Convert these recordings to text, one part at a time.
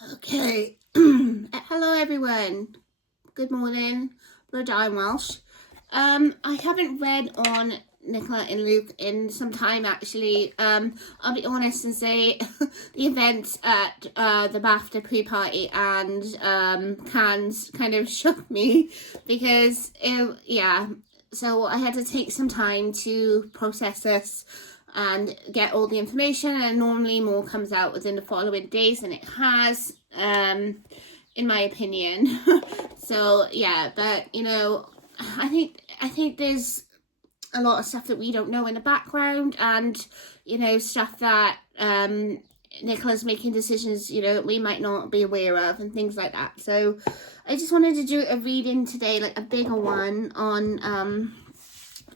Okay, hello everyone. Good morning, Blood I'm Welsh. I haven't read on Nicola and Luke in some time actually. I'll be honest and say the events at the BAFTA pre-party and Cannes kind of shook me because so I had to take some time to process this and get all the information, and normally more comes out within the following days than it has, in my opinion. So yeah, but you know, I think there's a lot of stuff that we don't know in the background, and you know, stuff that Nicola's making decisions, you know, that we might not be aware of and things like that. So I just wanted to do a reading today, like a bigger one on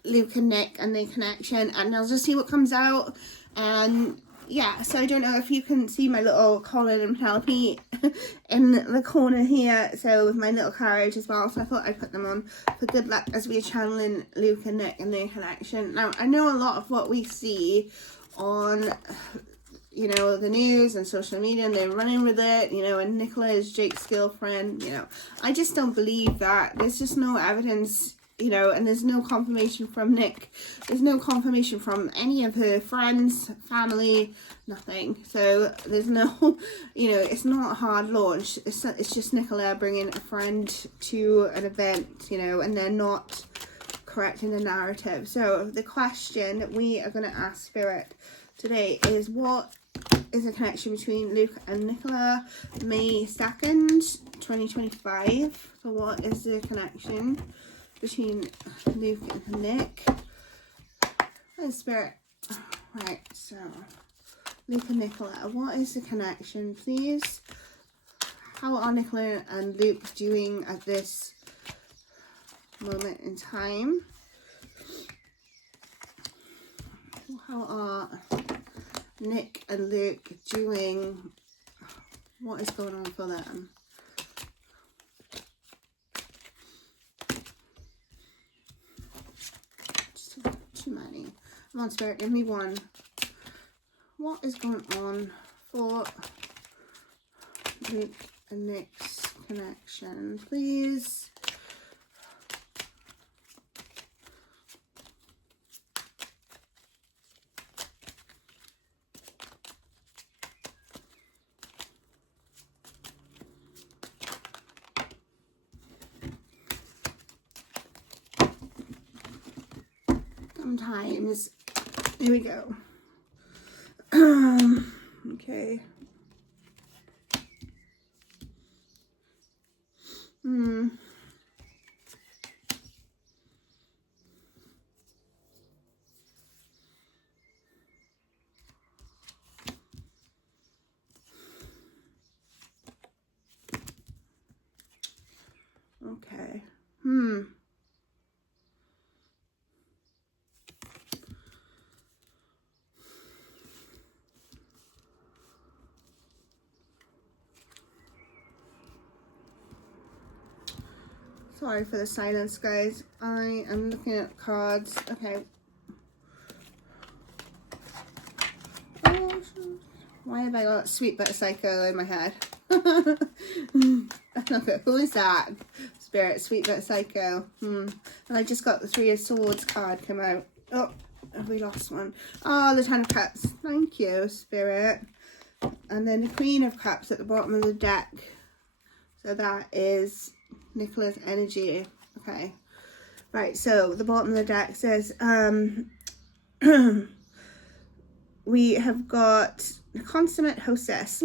Luke and Nick and their connection, and I'll just see what comes out. And yeah, so I don't know if you can see my little Colin and Penelope in the corner here, so with my little carriage as well, so I thought I'd put them on for good luck as we're channeling Luke and Nick and their connection. Now, I know a lot of what we see on, you know, the news and social media, and they're running with it, you know, and Nicola is Jake's girlfriend, you know. I just don't believe that. There's just no evidence, you know, and there's no confirmation from Nick. There's no confirmation from any of her friends, family, nothing. So there's no, you know, it's not a hard launch. It's just Nicola bringing a friend to an event, you know, and they're not correcting the narrative. So the question that we are going to ask Spirit today is, what is the connection between Luke and Nicola, May 2nd, 2025? So what is the connection between Luke and Nick? And Spirit. Right, so Luke and Nicola, what is the connection, please? How are Nicola and Luke doing at this moment in time? How are Nick and Luke doing? What is going on for them? Too many. Come on, Spirit, give me one. What is going on for Luke and Nick's connection, please? Sometimes, here we go. Okay. Okay. Sorry for the silence, guys. I am looking at cards. Okay. Why have I got Sweet But Psycho in my head? Okay, who is that? Spirit, Sweet But Psycho. And I just got the Three of Swords card come out. Oh, have we lost one? Oh, the Ten of Cups. Thank you, Spirit. And then the Queen of Cups at the bottom of the deck. So that is Nicola's energy. Okay. Right, so the bottom of the deck says, we have got the consummate hostess.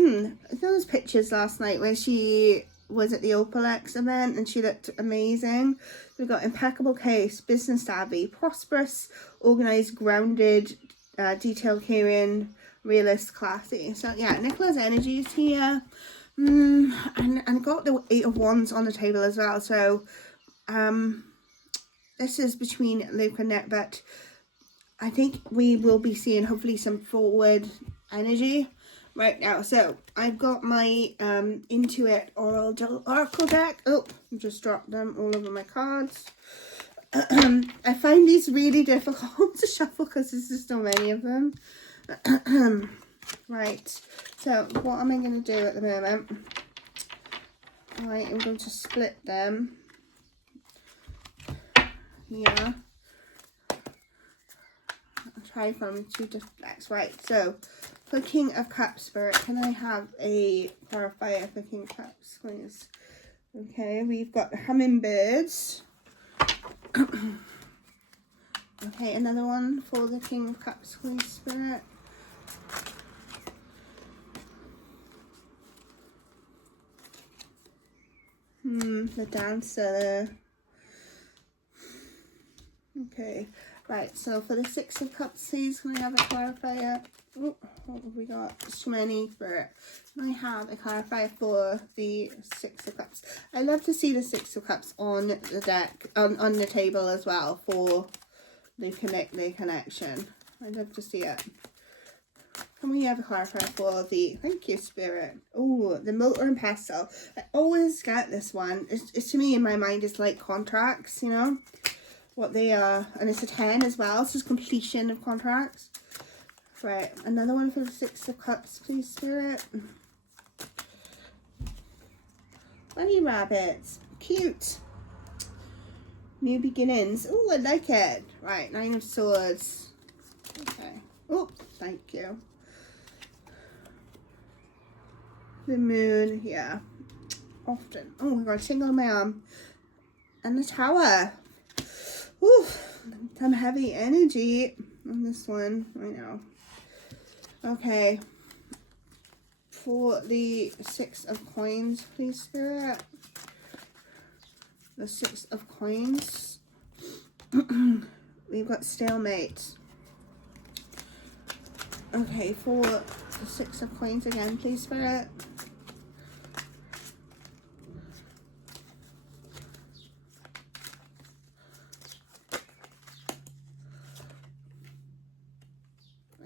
Those pictures last night where she was at the Opalex event and she looked amazing. We've got impeccable case, business savvy, prosperous, organized, grounded, detail caring, realist, classy. So yeah, Nicola's energy is here. And got the Eight of Wands on the table as well. So this is between Luke and Nick, but I think we will be seeing hopefully some forward energy right now. So I've got my Intuit Oracle deck. Oh, I just dropped them all over my cards. I find these really difficult to shuffle because there's just so many of them. Right, so what am I going to do at the moment? I am going to split them here. I'll try from 2 different decks. Right, so for King of Cups Spirit, can I have a clarifier for King of Cups, please? Okay, we've got hummingbirds. Okay, another one for the King of Cups, please, Spirit. The dancer. Okay, right, so for the Six of Cups, please, can I have a clarifier? Oh, what have we got? Too many for it. Can I have a clarifier for the Six of Cups? I love to see the Six of Cups on the deck, on the table as well, for the connection. I love to see it. Can we have a clarifier for the, thank you, Spirit. Oh, the motor and pestle. I always get this one. It's to me, in my mind, it's like contracts, you know, what they are. And it's a 10 as well, so it's completion of contracts. Right, another one for the Six of Cups, please, Spirit. Bunny rabbits, cute. New beginnings. Oh, I like it. Right, 9 of Swords. Okay. Oh, thank you. The moon, yeah. Often. Oh, I got a tingle on my arm. And the Tower. Ooh, some heavy energy on this one. I know. Okay. For the 6 of Coins, please, Spirit. The 6 of Coins. We've got stalemate. Okay, for the 6 of Coins again, please, Spirit.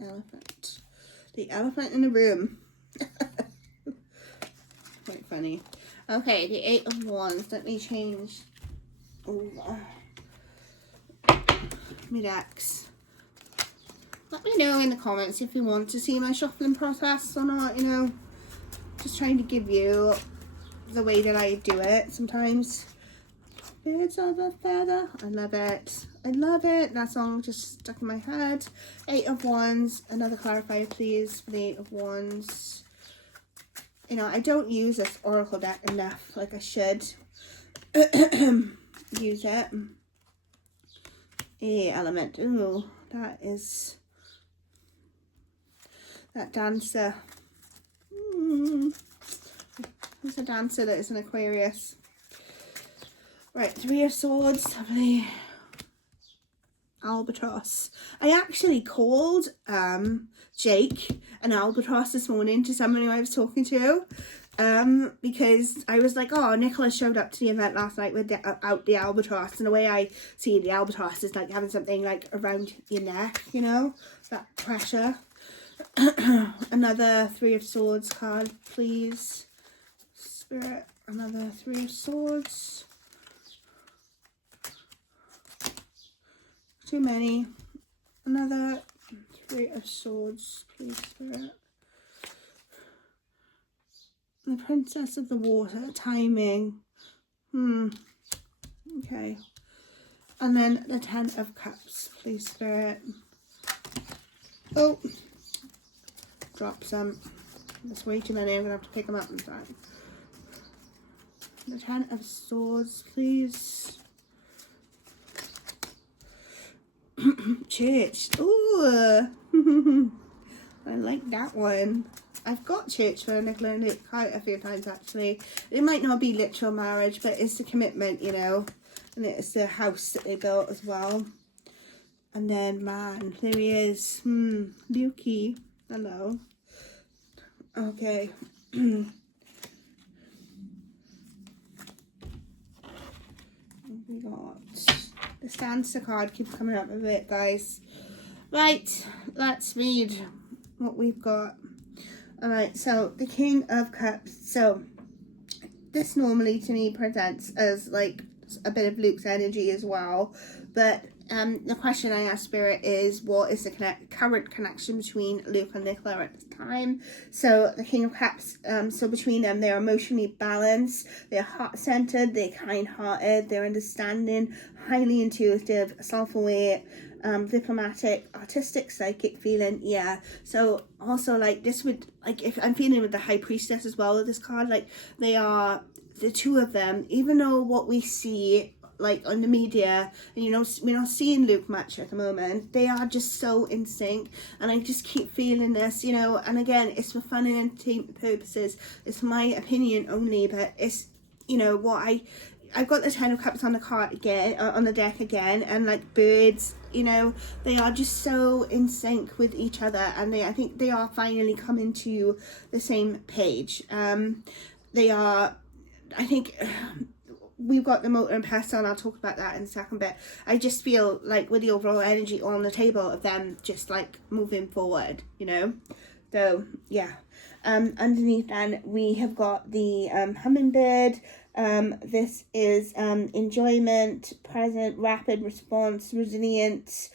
Elephant. The elephant in the room. Quite funny. Okay, the 8 of Wands. Let me change over my decks. Let me know in the comments if you want to see my shuffling process or not, you know. Just trying to give you the way that I do it sometimes. Birds of a feather. I love it. I love it. That song just stuck in my head. 8 of Wands. Another clarifier, please, for the 8 of Wands. You know, I don't use this oracle deck enough, like I should. Use it. A element. Ooh, that is that dancer. There's a dancer that is an Aquarius. Right, 3 of Swords. Lovely. Albatross. I actually called Jake an albatross this morning to someone who I was talking to, because I was like, oh, Nicola showed up to the event last night with out the albatross, and the way I see the albatross is like having something like around your neck, you know, that pressure. Another 3 of Swords card, please, Spirit. Another 3 of Swords. Too many. Another 3 of Swords, please, Spirit. The Princess of the Water. Timing. Okay. And then the 10 of Cups, please, Spirit. Oh. Drop some. There's way too many. I'm going to have to pick them up in time. The 10 of Swords, please. Church. Ooh. I like that one. I've got church for Nicola and Luke quite a few times, actually. It might not be literal marriage, but it's the commitment, you know. And it's the house that they built as well. And then, man, there he is. Lukey. Hello. Okay. We got... The Sansa card keeps coming up a bit, guys. Right, let's read what we've got. Alright, so the King of Cups. So this normally to me presents as like a bit of Luke's energy as well. But the question I asked Spirit is, what is the current connection between Luke and Nicola at this time? So the King of Cups, so between them, they're emotionally balanced, they're heart-centered, they're kind-hearted, they're understanding, highly intuitive, self-aware, diplomatic, artistic, psychic feeling. Yeah, so also like this would, like, if I'm feeling with the High Priestess as well with this card, like they are, the two of them, even though what we see like on the media, and you know, we're not seeing Luke much at the moment, they are just so in sync, and I just keep feeling this, you know. And again, it's for fun and entertainment purposes, it's my opinion only, but it's, you know, what I've got the Ten of Cups on the card again, on the deck again, and like birds, you know, they are just so in sync with each other, and I think they are finally coming to the same page. They are, I think, we've got the motor and pestle, and I'll talk about that in a second, but I just feel like with the overall energy on the table of them just like moving forward, you know. So yeah, underneath then we have got the hummingbird. This is enjoyment, present, rapid response, resilience,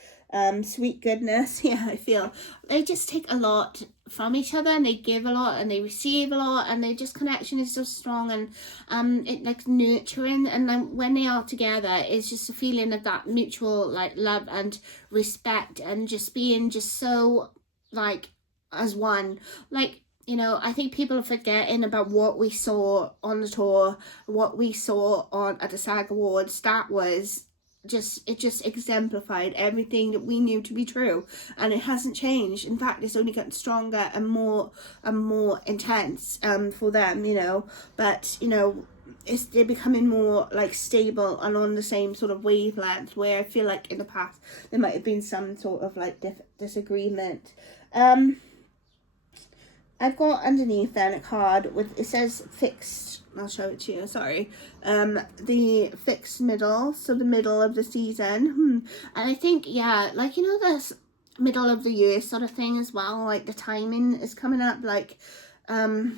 sweet goodness. Yeah, I feel they just take a lot from each other, and they give a lot and they receive a lot, and their just connection is so strong, and it like nurturing, and then when they are together it's just a feeling of that mutual like love and respect, and just being just so like as one. Like, you know, I think people are forgetting about what we saw on the tour, what we saw on at the SAG Awards. That was just, it just exemplified everything that we knew to be true, and it hasn't changed. In fact, it's only gotten stronger and more intense for them, you know. But you know, they're becoming more like stable and on the same sort of wavelength, where I feel like in the past there might have been some sort of like disagreement. I've got underneath then a card with, it says fixed, I'll show it to you, sorry. The fixed middle, so the middle of the season. And I think, yeah, like, you know, this middle of the year sort of thing as well, like the timing is coming up, like, I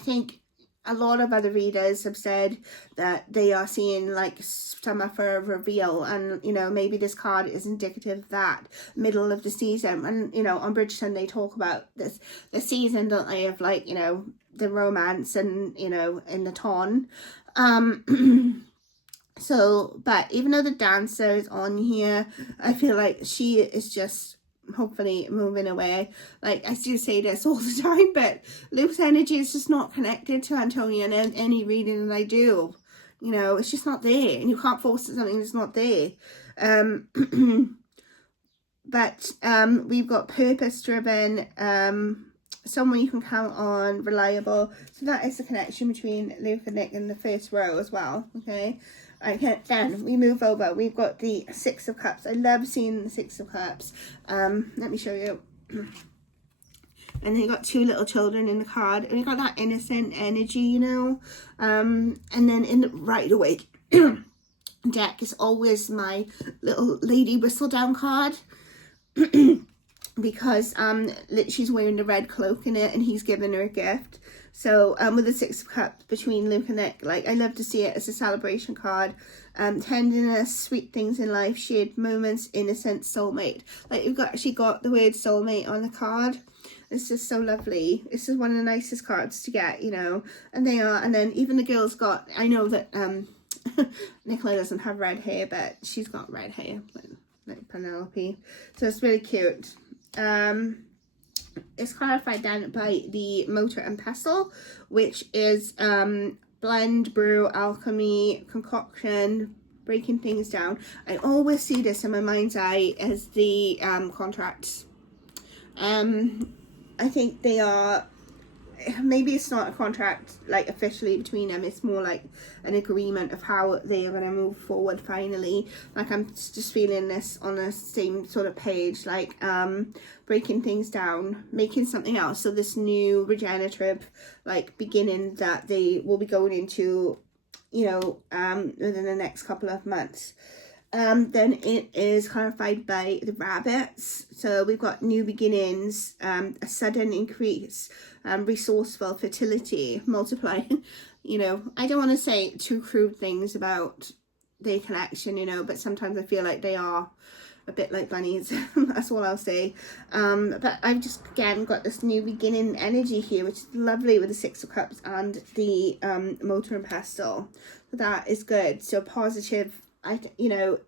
think a lot of other readers have said that they are seeing like summer for a reveal, and you know, maybe this card is indicative of that middle of the season. And you know, on Bridgerton they talk about this, the season, don't they, of like, you know, the romance and, you know, in the ton. So, but even though the dancer is on here, I feel like she is just hopefully moving away. Like, I do say this all the time, but Luke's energy is just not connected to Antonia in any reading that I do. You know, it's just not there, and you can't force something that's not there. But we've got purpose driven, someone you can count on, reliable. So that is the connection between Luke and Nick in the first row as well. Okay. Okay, then we move over. We've got the Six of Cups. I love seeing the Six of Cups. Let me show you. And then you got two little children in the card, and you got that innocent energy, you know. And then in the right away deck is always my little Lady Whistledown card. Because she's wearing the red cloak in it, and he's giving her a gift. So with the Six of Cups between Luke and Nick, like, I love to see it as a celebration card. Tenderness, sweet things in life, shared moments, innocent, soulmate. Like, you've actually got the word soulmate on the card. It's just so lovely. This is one of the nicest cards to get, you know. And they are, and then even the girls got, I know that Nicola doesn't have red hair, but she's got red hair, like Penelope. So it's really cute. It's clarified then by the motor and pestle, which is blend, brew, alchemy, concoction, breaking things down. I always see this in my mind's eye as the contracts. I think they are, maybe it's not a contract like officially between them, it's more like an agreement of how they are going to move forward finally. Like, I'm just feeling this on the same sort of page, like breaking things down, making something else. So this new regenerative like beginning that they will be going into, you know, within the next couple of months. Then it is clarified by the rabbits. So we've got new beginnings, a sudden increase, resourceful, fertility, multiplying. You know, I don't want to say too crude things about their connection, you know, but sometimes I feel like they are a bit like bunnies. That's all I'll say. But I've just again got this new beginning energy here, which is lovely with the Six of Cups and the Motor and Pestle. So that is good. So positive. You know,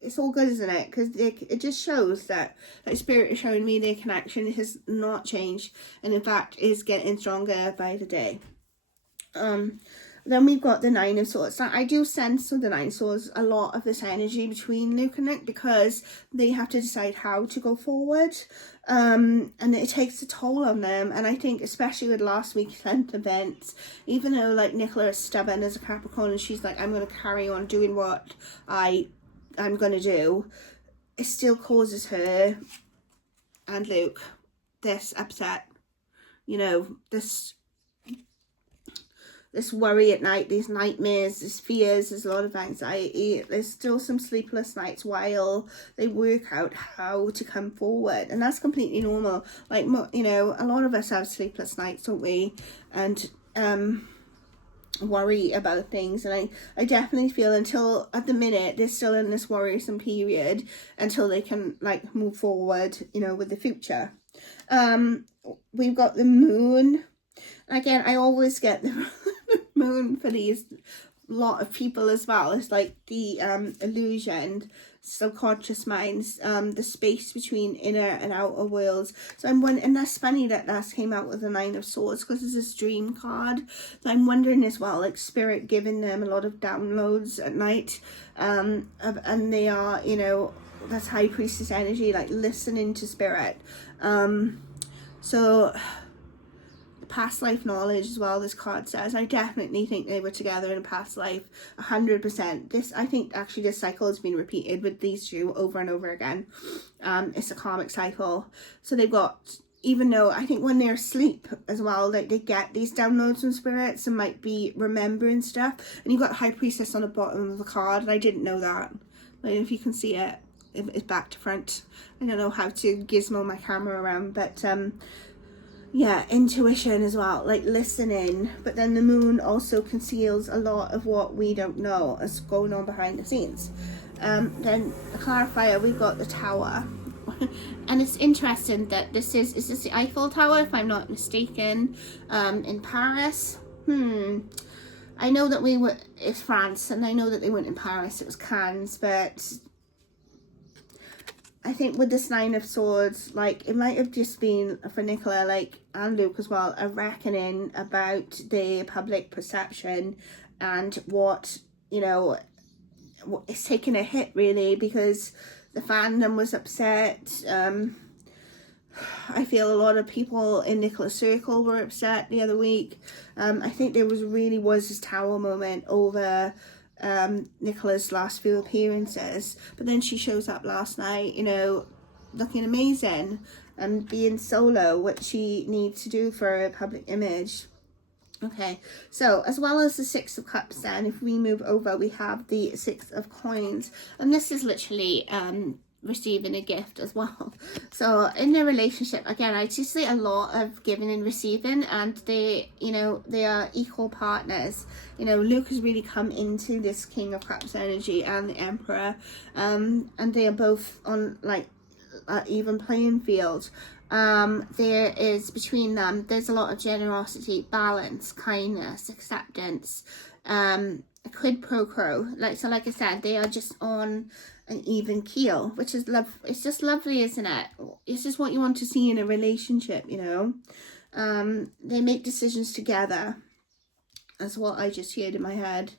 it's all good, isn't it? Because it just shows that like Spirit is showing me their connection has not changed, and in fact is getting stronger by the day. Then we've got the Nine of Swords. Now, I do sense with the Nine of Swords a lot of this energy between Luke and Nick, because they have to decide how to go forward. And it takes a toll on them. And I think especially with last week's events, even though like Nicola is stubborn as a Capricorn and she's like, I'm going to carry on doing what I'm going to do, it still causes her and Luke this upset, you know, this worry at night, these nightmares, these fears, there's a lot of anxiety. There's still some sleepless nights while they work out how to come forward. And that's completely normal. Like, you know, a lot of us have sleepless nights, don't we? And worry about things. And I definitely feel until, at the minute, they're still in this worrisome period until they can, like, move forward, you know, with the future. We've got the Moon. Again, I always get the Moon for these lot of people as well. It's like the illusion, subconscious minds, the space between inner and outer worlds. So and that's funny that came out with the Nine of Swords, because it's this dream card. So I'm wondering as well, like Spirit giving them a lot of downloads at night, and they are, you know, that's High Priestess energy, like listening to Spirit. So past life knowledge as well, this card says. I definitely think they were together in a past life, 100%. This, I think actually this cycle has been repeated with these two over and over again. It's a karmic cycle. So they've got, even though I think when they're asleep as well, like they get these downloads from spirits and might be remembering stuff. And you've got High Priestess on the bottom of the card, and I didn't know that. Like, if you can see it, it's back to front. I don't know how to gizmo my camera around, but yeah, intuition as well, like listening. But then the Moon also conceals a lot of what we don't know is going on behind the scenes. Then the clarifier, we've got the Tower. And it's interesting that is this the Eiffel Tower, if I'm not mistaken, in Paris? I know that it's France, and I know that they weren't in Paris, it was Cannes, but I think with this Nine of Swords, like, it might have just been, for Nicola, like, and Luke as well, a reckoning about the public perception and what, you know, it's taken a hit, really, because the fandom was upset. I feel a lot of people in Nicola's circle were upset the other week. I think there was this Tower moment over Nicola's last few appearances, but then she shows up last night, you know, looking amazing and being solo, what she needs to do for a public image. Okay, so as well as the Six of Cups, then if we move over, we have the Six of Coins, and this is literally receiving a gift as well. So in their relationship, again, I just see a lot of giving and receiving, and they, you know, they are equal partners. You know, Luke has really come into this King of Cups energy and the Emperor, and they are both on like an even playing field. There is, between them, there's a lot of generosity, balance, kindness, acceptance, a quid pro quo. Like I said, they are just on an even keel, which is love. It's just lovely, isn't it? It's just what you want to see in a relationship, you know. They make decisions together. That's what I just heard in my head.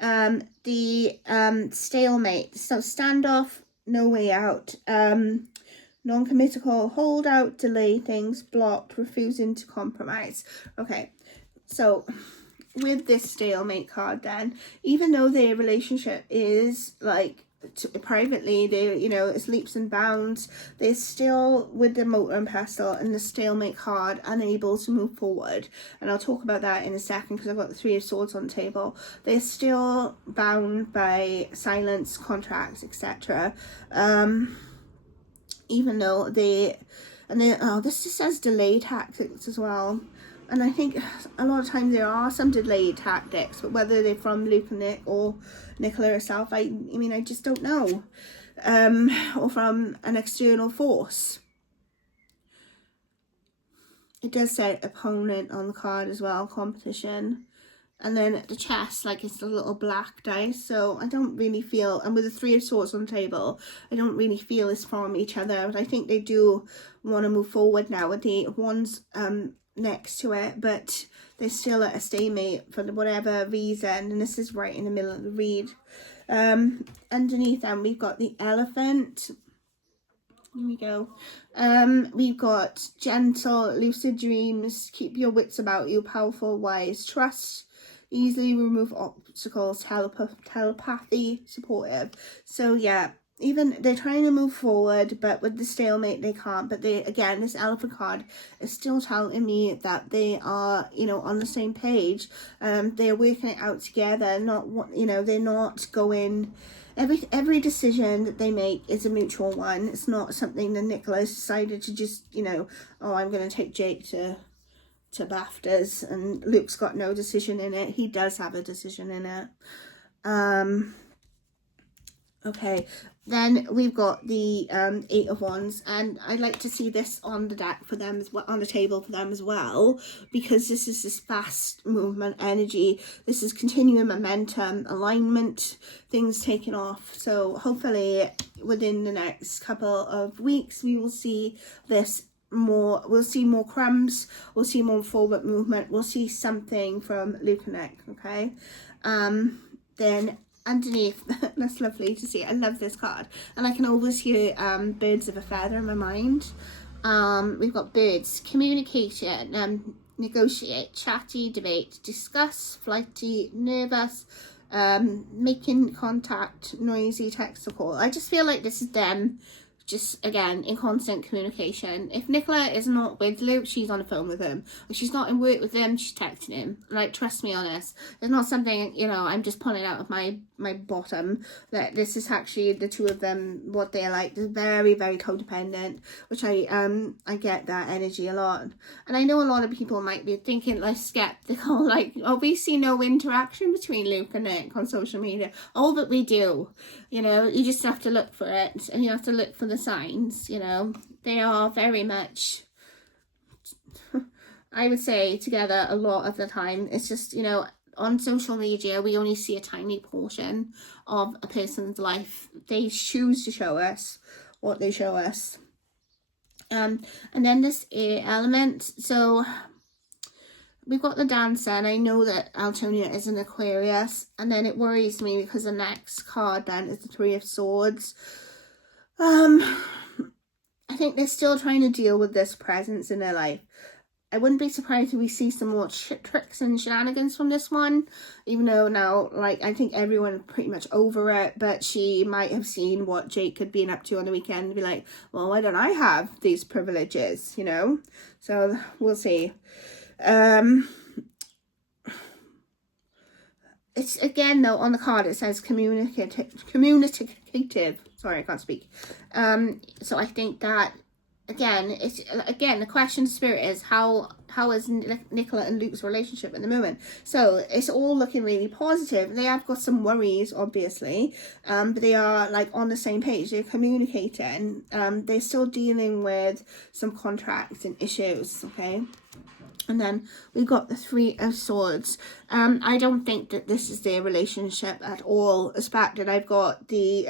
The stalemate, so standoff, no way out. Non-committal, hold out, delay things, blocked, refusing to compromise. Okay, so with this stalemate card, then, even though their relationship is like privately, they, you know, it's leaps and bounds, they're still, with the Motor and Pestle and the stalemate card, unable to move forward. And I'll talk about that in a second, because I've got the Three of Swords on the table. They're still bound by silence, contracts, etc. Even though this just says delay tactics as well. And I think a lot of times there are some delayed tactics, but whether they're from Luke and Nick or Nicola herself, I mean, I just don't know. Or from an external force. It does say opponent on the card as well, competition. And then the chest, like, it's a little black dice, so I don't really feel, and with the 3 of Swords on the table, I don't really feel it's from each other, but I think they do want to move forward now with the Wands next to it, but they're still at a stalemate for whatever reason, and this is right in the middle of the read. Underneath them, we've got the Elephant. Here we go. We've got gentle, lucid dreams, keep your wits about you, powerful, wise, trust, easily remove obstacles, telepathy, supportive. So yeah, even they're trying to move forward, but with the stalemate they can't. But they, again, this Elephant card is still telling me that they are, you know, on the same page. They're working it out together. Not what, you know, they're not going. Every decision that they make is a mutual one. It's not something that Nicola has decided to just, you know, oh, I'm going to take Jake to BAFTAs, and Luke's got no decision in it. He does have a decision in it. Okay, then we've got the 8 of Wands, and I'd like to see this on the deck for them as well, on the table for them as well, because this is this fast movement energy. This is continuing momentum, alignment, things taking off. So hopefully within the next couple of weeks we will see this more. We'll see more crumbs, we'll see more forward movement, we'll see something from Luke and Nick. Okay, then underneath, that's lovely to see. I love this card, and I can always hear birds of a feather in my mind. We've got birds, communication, negotiate, chatty, debate, discuss, flighty, nervous, making contact, noisy, text or call. I just feel like this is them just, again, in constant communication. If Nicola is not with Luke, she's on the phone with him. If she's not in work with him, she's texting him. Like, trust me on this. It's not something, you know, I'm just pulling out of my bottom. That this is actually the two of them, what they're like. They're very, very codependent, which I get that energy a lot. And I know a lot of people might be thinking, like, skeptical, like, oh, we see no interaction between Luke and Nick on social media. Oh, but we do. You know, you just have to look for it, and you have to look for the signs. You know, they are very much, I would say, together a lot of the time. It's just, you know, on social media we only see a tiny portion of a person's life. They choose to show us what they show us. And then this air element, so we've got the Dancer, and I know that Antonia is an Aquarius, and then it worries me because the next card then is the 3 of Swords. I think they're still trying to deal with this presence in their life. I wouldn't be surprised if we see some more tricks and shenanigans from this one, even though now, like, I think everyone's pretty much over it, but she might have seen what Jake had been up to on the weekend and be like, well, why don't I have these privileges, you know? So we'll see. It's, again, though, on the card it says communicative. Sorry, I can't speak. So I think that, again, the question spirit is how is Nicola and Luke's relationship at the moment. So it's all looking really positive. They have got some worries, obviously, but they are, like, on the same page. They're communicating. They're still dealing with some contracts and issues. Okay. And then we've got the 3 of Swords. I don't think that this is their relationship at all. The fact that I've got the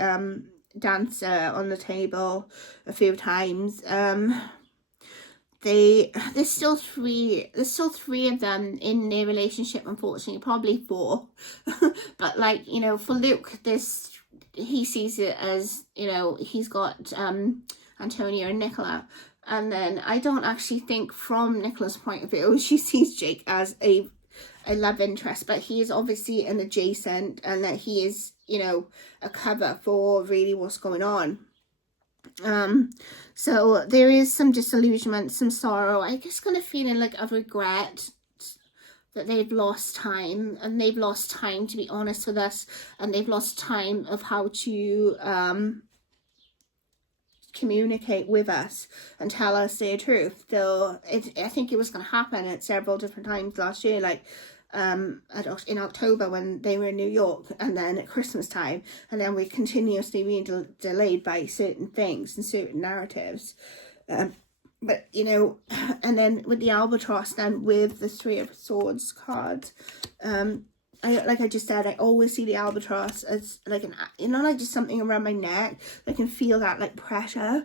Dancer on the table a few times. There's still three of them in their relationship, unfortunately, probably 4. But, like, you know, for Luke, he sees it as, you know, he's got Antonia and Nicola. And then I don't actually think, from Nicola's point of view, she sees Jake as a love interest, but he is obviously an adjacent, and that he is, you know, a cover for really what's going on. So there is some disillusionment, some sorrow. I just kind of feeling like a regret that they've lost time, and they've lost time to be honest with us, and they've lost time of how to communicate with us and tell us their truth. So I think it was going to happen at several different times last year, like in October when they were in New York, and then at Christmas time, and then we're continuously being delayed by certain things and certain narratives. But you know, and then with the albatross, then with the Three of Swords card, like I just said, I always see the albatross as like an, you know, like just something around my neck. I can feel that like pressure.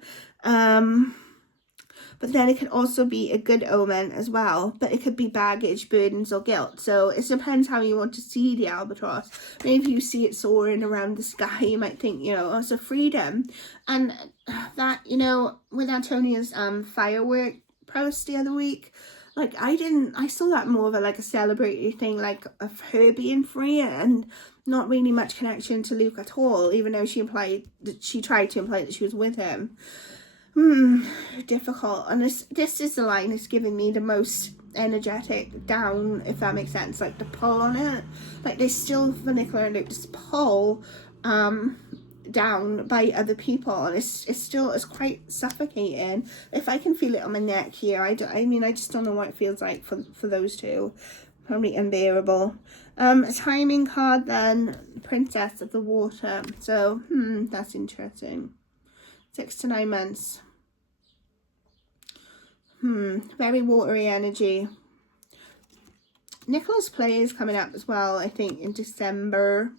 But then it could also be a good omen as well. But it could be baggage, burdens, or guilt. So it depends how you want to see the albatross. Maybe if you see it soaring around the sky, you might think, you know, oh, it's a freedom. And that, you know, with Antonia's firework post the other week, like I saw that more of a like a celebratory thing, like of her being free, and not really much connection to Luke at all, even though she tried to imply that she was with him. Difficult. And this is the line that's giving me the most energetic down, if that makes sense, like the pull on it. Like there's still, for Nicola and Luke, this pull down by other people, and it's quite suffocating. If I can feel it on my neck here, I just don't know what it feels like for those two. Probably unbearable. A timing card then, Princess of the Water. So that's interesting. 6 to 9 months. Very watery energy. Nicola's play is coming up as well, I think in December.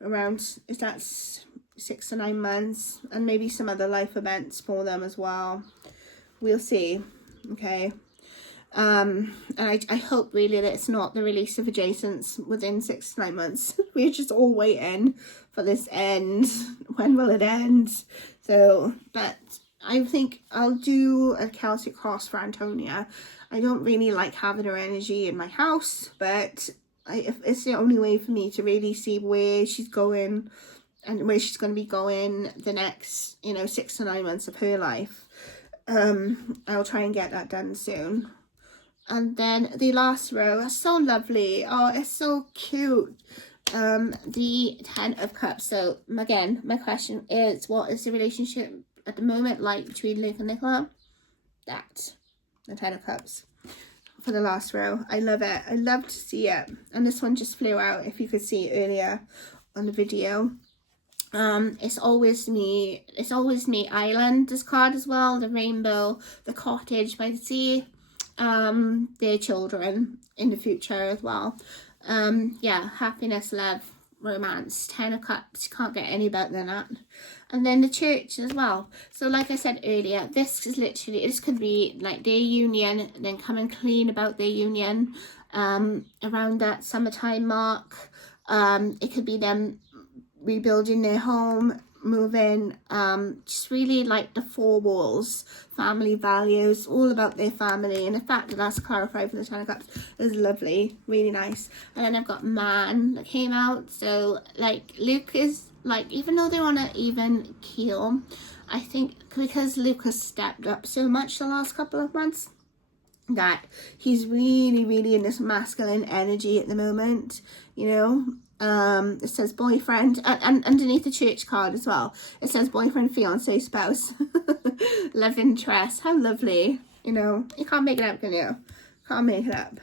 Around, if that's 6 to 9 months. And maybe some other life events for them as well. We'll see. Okay. And I hope really that it's not the release of adjacents within 6 to 9 months. We're just all waiting for this end. When will it end? So, but I think I'll do a Celtic cross for Antonia. I don't really like having her energy in my house, but if it's the only way for me to really see where she's going and where she's going to be going the next, you know, 6 to 9 months of her life. I'll try and get that done soon. And then the last row is so lovely. Oh, it's so cute. The 10 of Cups. So again, my question is, what is the relationship at the moment like between Luke and Nicola? That, the 10 of Cups for the last row. I love it. I love to see it. And this one just flew out, if you could see earlier on the video. It's always me island, this card as well. The rainbow, the cottage by the sea, their children in the future as well. Yeah, happiness, love, romance, 10 of Cups. You can't get any better than that. And then the church as well. So like I said earlier, this could be like their union, then coming clean about their union around that summertime mark. It could be them rebuilding their home, moving, just really like the 4 walls, family values, all about their family. And the fact that that's clarified for the 10 of Cups is lovely, really nice. And then I've got man that came out. So like Luke is like, even though they're on an even keel, I think because Luke has stepped up so much the last couple of months, that he's really in this masculine energy at the moment, you know. It says boyfriend, and underneath the church card as well, it says boyfriend, fiance, spouse, love interest. How lovely, you know. You can't make it up, can you? Can't make it up.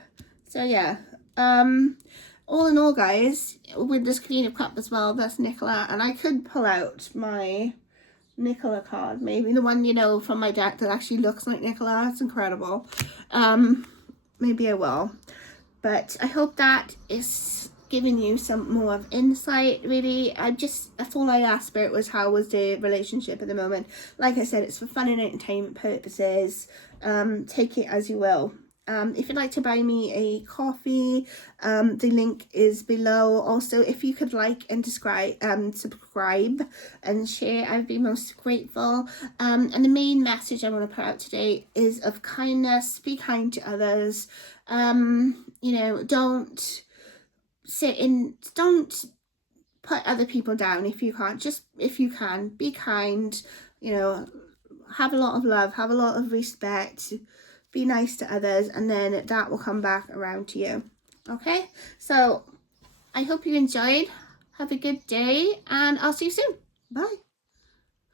So yeah, all in all, guys, with this Queen of Cups as well, that's Nicola. And I could pull out my Nicola card, maybe the one, you know, from my deck that actually looks like Nicola. It's incredible. Maybe I will, but I hope that is giving you some more of insight. Really, that's all I asked for. It was, how was the relationship at the moment. Like I said, it's for fun and entertainment purposes. Take it as you will. If you'd like to buy me a coffee, the link is below. Also, if you could like and subscribe and share, I'd be most grateful. And the main message I want to put out today is of kindness. Be kind to others. You know, don't put other people down if you can't. Just, if you can, be kind, you know, have a lot of love, have a lot of respect, be nice to others, and then that will come back around to you. Okay, so I hope you enjoyed. Have a good day, and I'll see you soon. Bye.